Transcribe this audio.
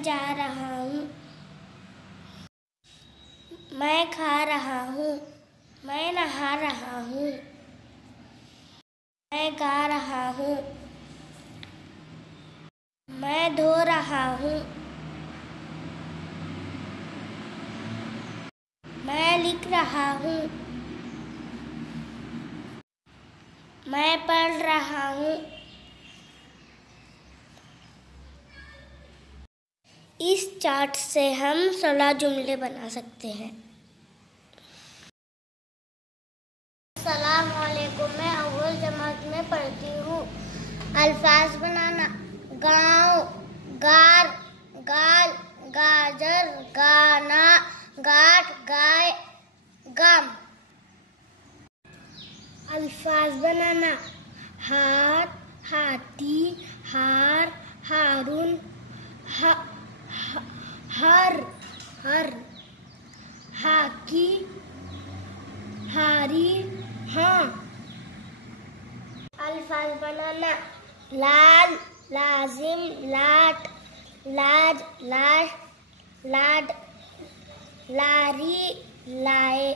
मैं जा रहा हूँ। मैं खा रहा हूँ। मैं नहा रहा हूँ। मैं गा रहा हूँ। मैं धो रहा हूँ। मैं लिख रहा हूँ। मैं पढ़ रहा हूँ। इस चार्ट से हम 16 जुमले बना सकते हैं। अस्सलाम वालेकुम, मैं अव्वल जमात में पढ़ती हूँ। अल्फाज बनाना: गाँव, गार, गाल, गाजर, गाना, गाठ, गाय, गाम। अल्फाज बनाना: हाथ, हाथी, हार, हारून, हर, हर, हाकी, हारी, हाँ। अल्फाज बनाना: लाल, लाजिम, लाट, लाज, लाश, लाड, लारी, लाए।